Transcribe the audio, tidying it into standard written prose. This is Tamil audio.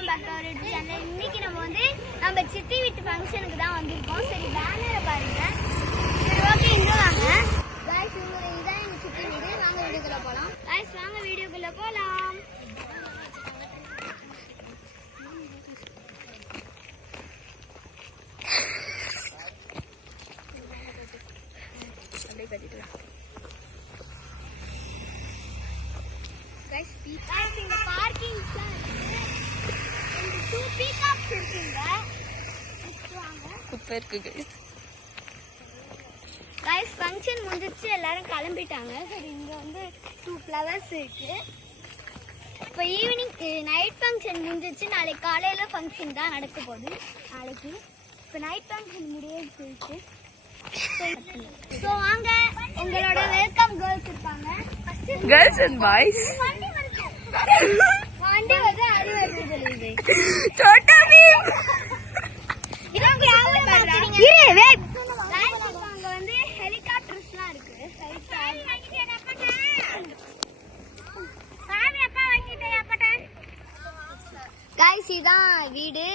Welcome back to our YouTube channel. இன்னைக்கு நம்ம சித்தி வீட்டு ஃபங்க்ஷனுக்கு தான் வந்திருக்கோம். சரி பேனரை பாருங்க. சரி ஓகே இங்க வாங்க. गाइस இதான் எங்க சித்தி வீடு. வாங்க வீடியோக்குள்ள போலாம். गाइस வாங்க வீடியோக்குள்ள போலாம். அப்படியே கட்டிட்டு गाइस இந்த பார்க்கிங் இந்த 2 பீகாக்ஸ் இருக்குங்க. சூப்பர் இருக்கு गाइस. गाइस ஃபங்க்ஷன் முடிஞ்சிச்சு, எல்லாரும் கிளம்பிட்டாங்க. சரி இங்க 2 ஃப்ளவர்ஸ் இருக்கு. இப்போ ஈவினிங் நைட் ஃபங்க்ஷன் முடிஞ்சிச்சு. நாளைக்கு காலையில ஃபங்க்ஷன் தான் நடக்க போகுது. நாளைக்கு இப்போ நைட் ஃபங்க்ஷன் முடிஞ்சிச்சு. ஸோ வாங்க, உங்களோட வெல்கம் கேர்ள்ஸ் இருப்பாங்க. Girls and boys. வண்டி வந்து அது வந்து சொல்லுது छोटा भीम. இதான் கிராவல் பண்றாங்க. இரு வெயிட். गाइस அங்க வந்து ஹெலிகாப்டர்ஸ்லாம் இருக்கு. गाइस இதான் வீடு.